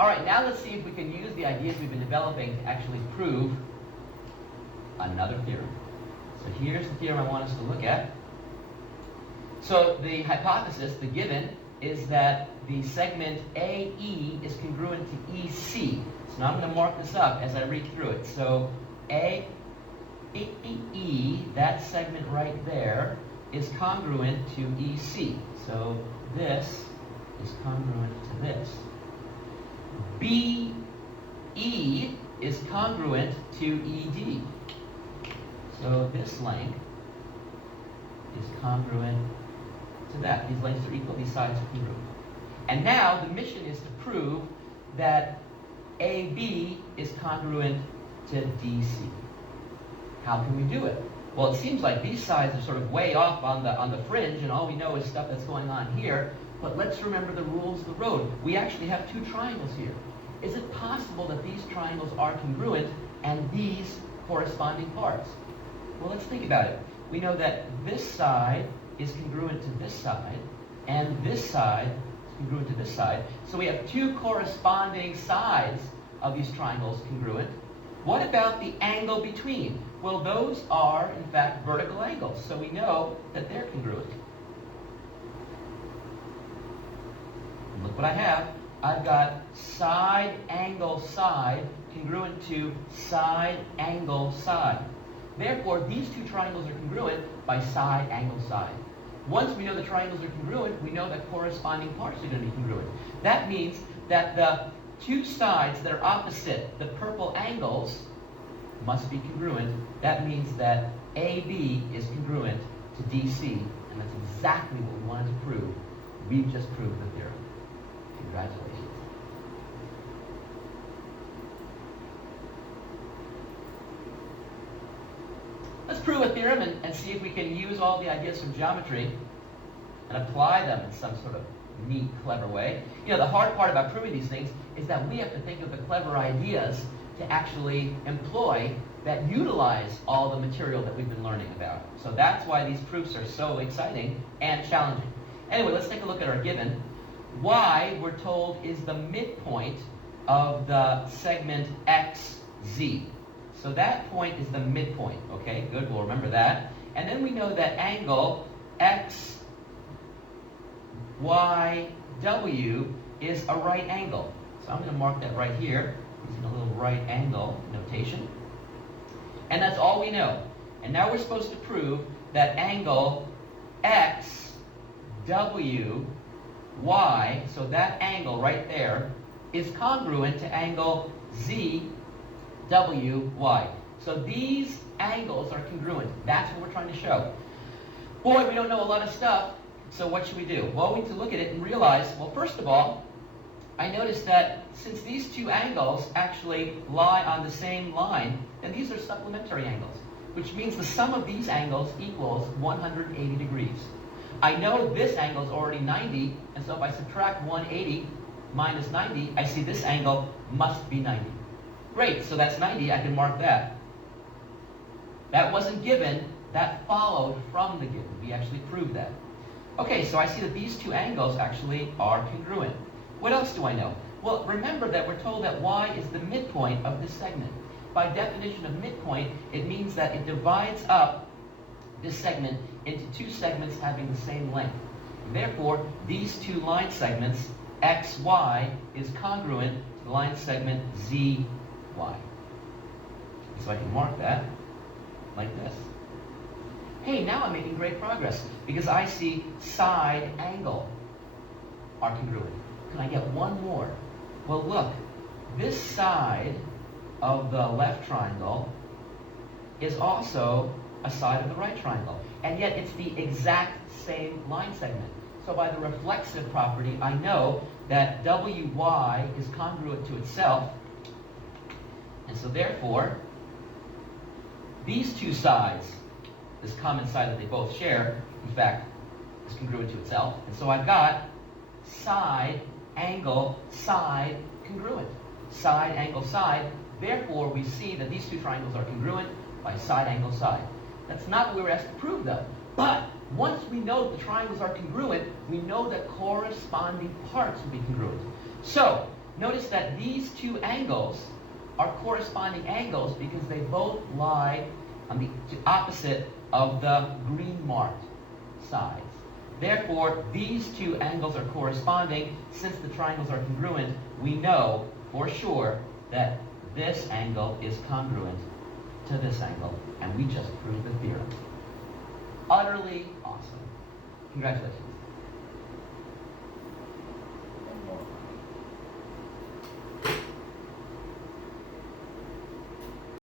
All right, now let's see if we can use the ideas we've been developing to actually prove another theorem. So here's the theorem I want us to look at. So the hypothesis, the given, is that the segment AE is congruent to EC. So now I'm going to mark this up as I read through it. So AE, that segment right there, is congruent to EC. So this is congruent to this. BE is congruent to ED. So this length is congruent to that. These lengths are equal, these sides are congruent. And now the mission is to prove that AB is congruent to DC. How can we do it? Well, it seems like these sides are sort of way off on the fringe, and all we know is stuff that's going on here. But let's remember the rules of the road. We actually have two triangles here. Is it possible that these triangles are congruent and these corresponding parts? Well, let's think about it. We know that this side is congruent to this side, and this side is congruent to this side. So we have two corresponding sides of these triangles congruent. What about the angle between? Well, those are, in fact, vertical angles, so we know that they're congruent. And look what I have. I've got side angle side congruent to side angle side. Therefore, these two triangles are congruent by side angle side. Once we know the triangles are congruent, we know that corresponding parts are going to be congruent. That means that the two sides that are opposite the purple angles must be congruent. That means that AB is congruent to DC, and that's exactly what we wanted to prove. We've just proved the theorem. Congratulations. Let's prove a theorem and see if we can use all the ideas from geometry and apply them in some sort of neat, clever way. You know, the hard part about proving these things is that we have to think of the clever ideas to actually employ that utilize all the material that we've been learning about. So that's why these proofs are so exciting and challenging. Anyway, let's take a look at our given. Y, we're told, is the midpoint of the segment XZ. So that point is the midpoint. Okay, good, we'll remember that. And then we know that angle XYW is a right angle. So I'm going to mark that right here using a little right angle notation. And that's all we know. And now we're supposed to prove that angle XWY, so that angle right there, is congruent to angle ZWY. So these angles are congruent. That's what we're trying to show. Boy, we don't know a lot of stuff, so what should we do? Well, we need to look at it and realize, well, first of all, I noticed that since these two angles actually lie on the same line, then these are supplementary angles, which means the sum of these angles equals 180 degrees. I know this angle is already 90, and so if I subtract 180 minus 90, I see this angle must be 90. Great, so that's 90, I can mark that. That wasn't given, that followed from the given. We actually proved that. Okay, so I see that these two angles actually are congruent. What else do I know? Well, remember that we're told that y is the midpoint of this segment. By definition of midpoint, it means that it divides up this segment into two segments having the same length. And therefore, these two line segments, xy, is congruent to the line segment zy. So I can mark that like this. Hey, now I'm making great progress because I see side angle are congruent. Can I get one more? Well, look, this side of the left triangle is also a side of the right triangle, and yet it's the exact same line segment. So by the reflexive property, I know that WY is congruent to itself, and so therefore, these two sides, this common side that they both share, in fact, is congruent to itself. And so I've got side, angle, side, congruent. Side, angle, side. Therefore, we see that these two triangles are congruent by side, angle, side. That's not what we were asked to prove, though. But once we know the triangles are congruent, we know that corresponding parts will be congruent. So Notice that these two angles are corresponding angles because they both lie on the opposite of the green marked sides. Therefore, these two angles are corresponding. Since the triangles are congruent, we know for sure that this angle is congruent to this angle, and we just proved the theorem. Utterly awesome. Congratulations.